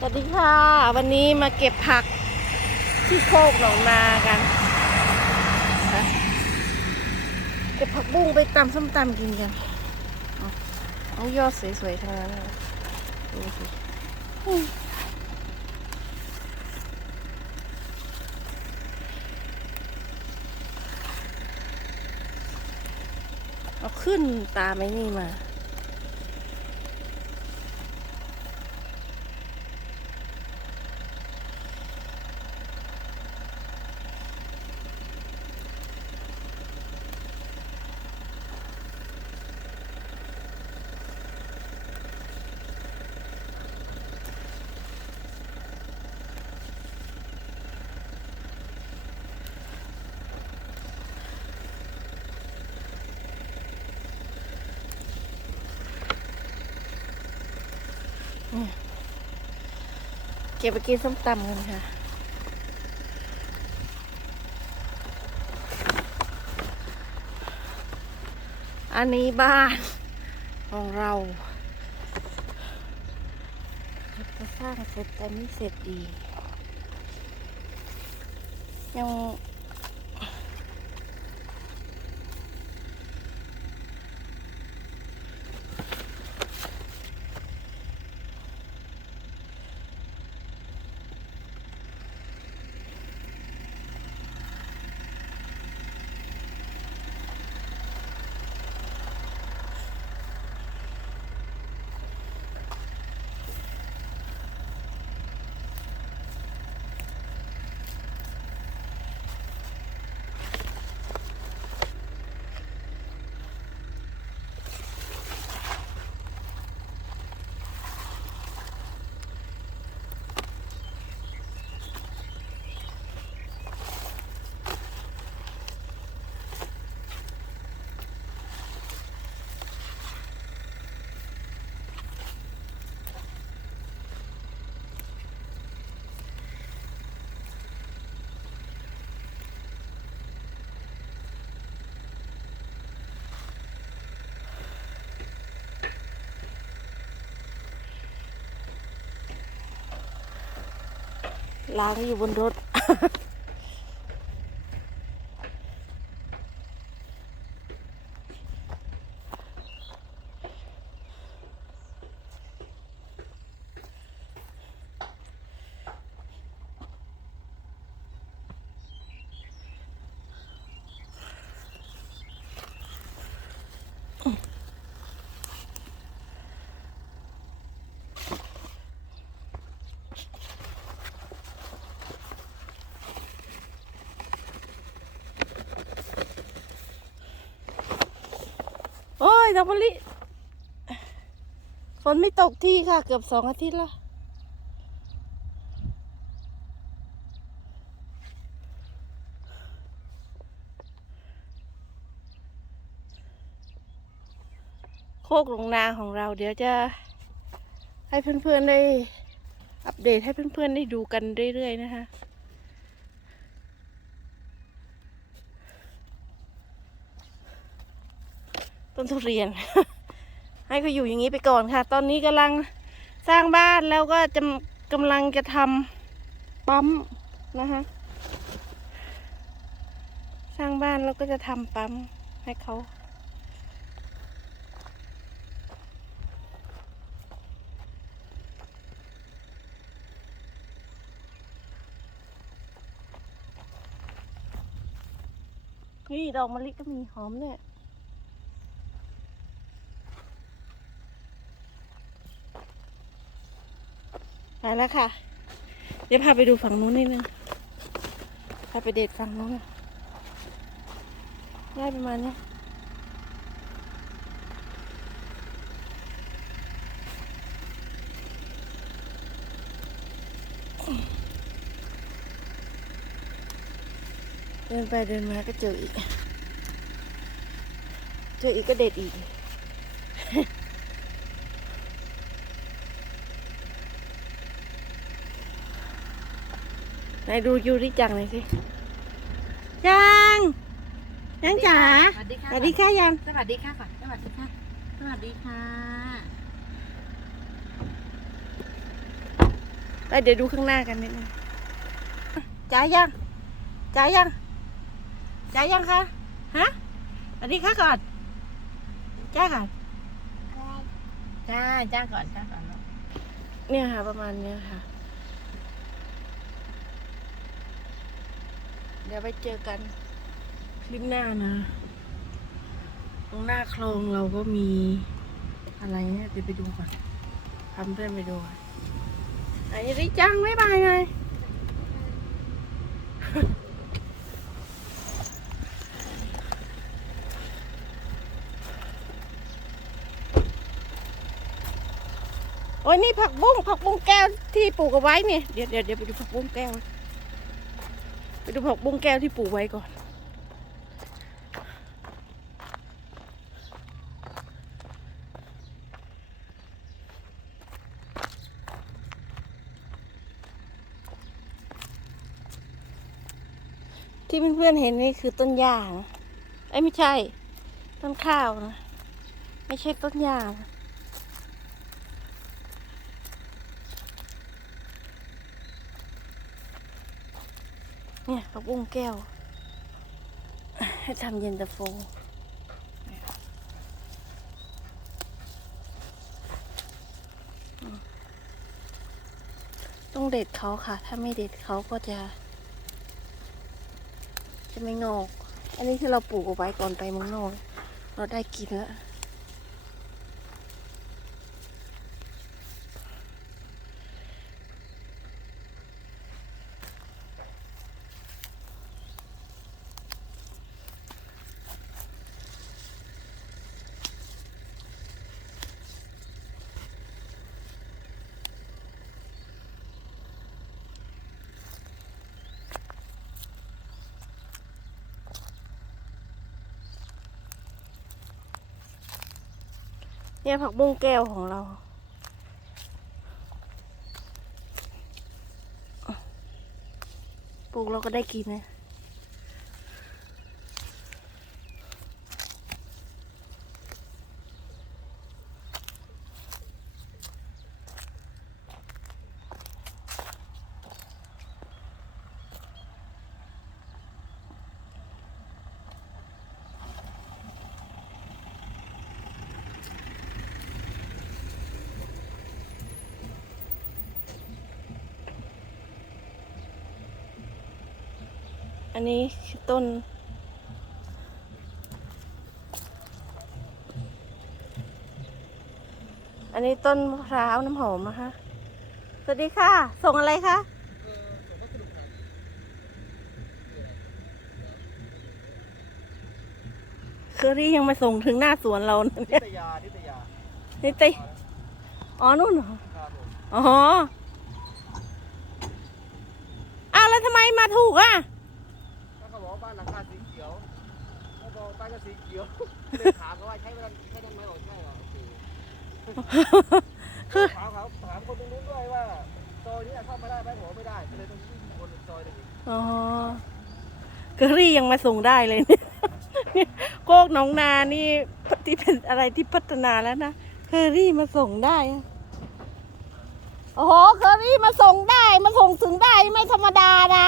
สวัสดีค่ะ วันนี้มาเก็บผักที่โคกหนองนากันเก็บผักบุ้งไปตำส้มตำกินกันเอายอดสวยๆทั้งนั้นดูสิอืมเอาขึ้นตาไอ้นี่มา เก็บไปกินส้มตำกันค่ะ อันนี้บ้านของเราจะสร้างเสร็จแต่ไม่เสร็จดี ยัง ล้างอยู่บนรถ ยดอกมะลิฝนไม่ตกที่ค่ะ เกือบสองอาทิตย์แล้ว โคกหลงนาของเราเดี๋ยวจะให้เพื่อนๆได้อัปเดตให้เพื่อนๆได้ดูกันเรื่อยๆนะคะ ต้นทุเรียน ให้เขาอยู่อย่างนี้ไปก่อนค่ะ ตอนนี้กำลังสร้างบ้านแล้วก็จะกำลังจะทำปั๊มนะคะสร้างบ้านแล้วก็จะทำปั๊มให้เขานี่ดอกมะลิก็มีหอมเนี่ย แล้วค่ะ เดี๋ยวพาไปดูฝั่งนู้นนิดนึง พาไปเด็ดฝั่งนู้นน่ะได้ประมาณเนี้ยเดินไปเดินมาก็เจออีก เจออีกก็เด็ดอีก ไหนดูยูริจังหน่อยสิยังยังจ๋าสวัสดีสค่ะวัสดีค่ะยังสวัสดีค่ะก่อนสวัสดีค่ะ สวัสดีค่ะแล้วเดี๋ยวดูข้างหน้ากันนิดนึงจ่ายยังจ่ายยังจ่ายยังคะฮะอันนี้ค่ะก่อนจ้าก่อนจ้าจ้าก่อนจ้าก่อนเนอะเนี่ยค่ะประมาณเนี้ยค่ะ เดี๋ยวไปเจอกันคลิปหน้านะ ตรงหน้าคลองเราก็มีอะไรเนี่ยเดี๋ยวไปดูก่อนทำเพื่อนไปดูก่อนไอ้ริจังบ๊ายบายหน่อยโอ้ยนี่ผักบุ้งผักบุ้งแก้วที่ปลูกเอาไว้เนี่ยเดี๋ยวเดี๋ยวเดี๋ยวไปดูผักบุ้งแก้ว ดูผักบุ้งแก้วที่ปลูกไว้ก่อน ที่เพื่อนๆเห็นนี่คือต้นหญ้านะ เอ้ยไม่ใช่ ต้นข้าวนะ ไม่ใช่ต้นหญ้านะ เนี่ยผักบุ้งแก้ว ให้ทำเย็นตาโฟต้องเด็ดเขาค่ะ ถ้าไม่เด็ดเขาก็จะ จะไม่งอก อันนี้ที่เราปลูกเอาไว้ก่อนไปเมืองนอก เราได้กินแล้ว เนี่ยผักบุ้งแก้วของเราปลูกเราก็ได้กินนะ อันนี้คือต้น อันนี้ต้นมะพร้าวน้ำหอมนะคะสวัสดีค่ะ ส่งอะไรคะเคอรี่ยังมาส่งถึงหน้าสวนเรานะนิเนี่ยตยานิตยานี่ติอ๋อนู่นเหรอครับผมอ๋ออ้าวแล้วทำไมมาถูกอะ สีเขียวเลยถามเขาว่าใช้เวลาใช้ได้ไหมโอ้ใช่เหรอโอเคคือถามเขาถามคนตรงนู้นด้วยว่าซอยนี้เข้ามาได้ไหมบอกว่าไม่ได้ก็เลยต้องวิ่งวนซอยหนึงอีกอ๋อเกอรี่ยังมาส่งได้เลยเนี่ยเนี่ยโกกหนองนานี่ที่เป็นอะไรที่พัฒนาแล้วนะเคอรี่มาส่งได้อะโอ้โหเคอรี่มาส่งได้มาส่งถึงได้ไม่ธรรมดานะ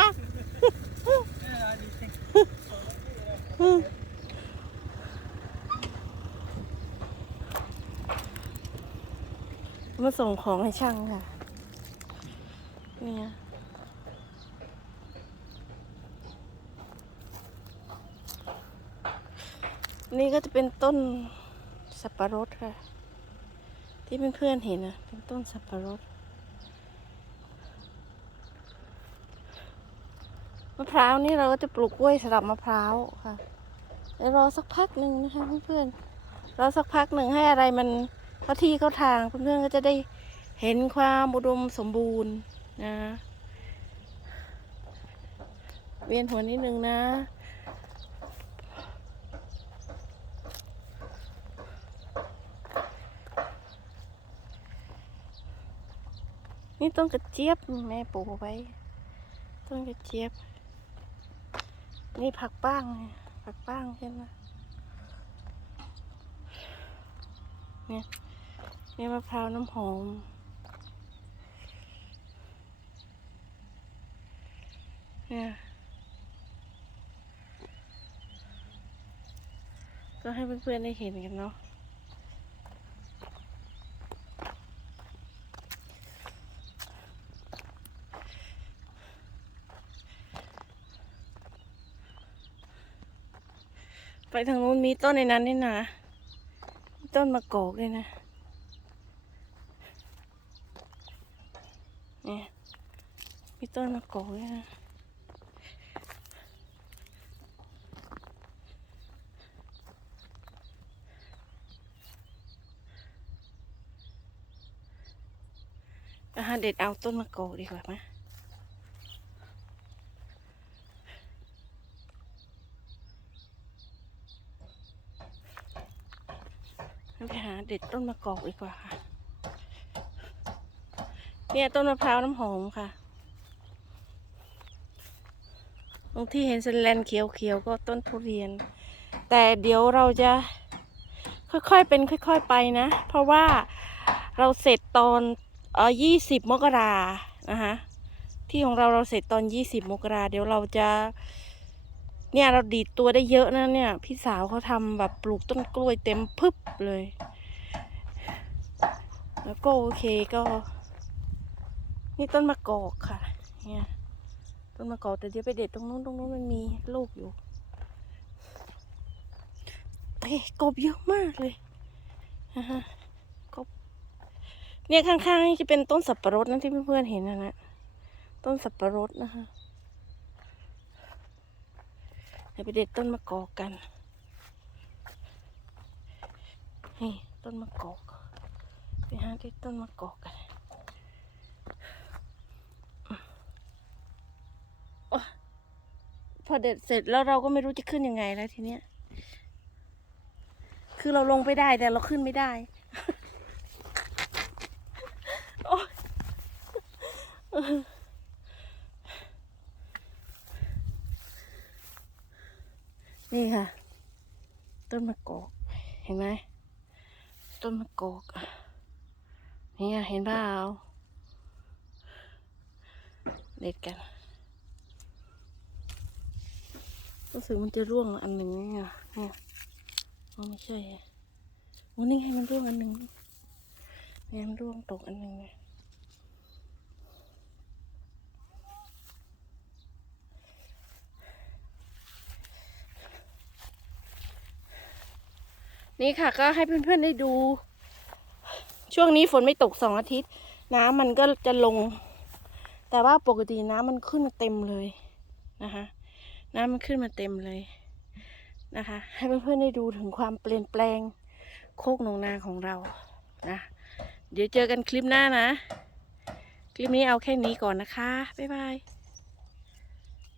มาส่งของให้ช่างค่ะเนี่ยนี่ก็จะเป็นต้นสับปะรดค่ะ ที่เพื่อนๆเห็นนะเป็นต้นสับปะรดมะพร้าวนี่เราก็จะปลูกกล้วยสลับมะพร้าวค่ะเดี๋ยวรอสักพักหนึ่งนะคะเพื่อนๆรอสักพักหนึ่งให้อะไรมัน เข้าที่เข้าทางเพื่อนๆก็จะได้เห็นความอุดมสมบูรณ์นะเวียนหัวนิดนึงนะนี่ต้นกระเจี๊ยบแม่ปลูกไว้ต้นกระเจี๊ยบ นี่ผักป้างไงผักป้างใช่ไหมเนี่ย นี่มะพร้าวน้ำหอม เนี่ย ก็ให้เพื่อนๆได้เห็นกันเนาะไปทางนู้นมีต้นในนั้นนี่นะ ต้นมะกอกเลยนะ เนี่ยมีต้นมะกอกด้วยนะอาเด็ดเอาต้นมะกอกดีกว่าไหมไปหาเด็ดต้นมะกอกดีกว่าค่ะ เนี่ยต้นมะพร้าวน้ำหอมค่ะ ตรงที่เห็นสแลนเขียวๆก็ต้นทุเรียน แต่เดี๋ยวเราจะค่อยๆเป็นค่อย ๆไปนะ เพราะว่าเราเสร็จตอนเออยี่สิบมกรานะคะที่ของเราเราเสร็จตอนยี่สิบมกราเดี๋ยวเราจะ เนี่ยเราดีดตัวได้เยอะนะเนี่ย พี่สาวเขาทำแบบปลูกต้นกล้วยเต็มพึบเลย แล้วก็โอเคก็ นี่ต้นมะกอกค่ะ เนี่ย ต้นมะกอกแต่เดี๋ยวไปเด็ดตรงนู้นตรงนู้นมันมีลูกอยู่เฮ้กบเยอะมากเลยนะฮะกบ เนี่ยข้างๆนี่จะเป็นต้นสับปะรดนะที่เพื่อนๆเห็นนะนะต้นสับปะรดนะคะเดี๋ยวไปเด็ดต้นมะกอกกัน นี่ต้นมะกอก ไปหาเด็ดต้นมะกอกกัน พอเด็ดเสร็จแล้วเราก็ไม่รู้จะขึ้นยังไงแล้วทีเนี้ย คือเราลงไปได้แต่เราขึ้นไม่ได้โอ๊ยนี่ค่ะ ต้นมะกอก เห็นไหมต้นมะกอกนี่เห็นเปล่าเด็ดกัน รู้สึกมันจะร่วงอันหนึ่งเนี่ยเนี่ยอ๋อไม่ใช่อะโอ้นี่ไงมันร่วงอันหนึ่งเนี่ยมันร่วงตกอันหนึ่งเลยนี่ค่ะ ก็ให้เพื่อนๆได้ดู ช่วงนี้ฝนไม่ตกสองอาทิตย์ น้ำมันก็จะลง แต่ว่าปกติน้ำมันขึ้นเต็มเลยนะคะ น้ำมันขึ้นมาเต็มเลยนะคะ ให้เพื่อนๆได้ดูถึงความเปลี่ยนแปลงโคกหนองนาของเรานะ เดี๋ยวเจอกันคลิปหน้านะ คลิปนี้เอาแค่นี้ก่อนนะคะ บ๊ายบาย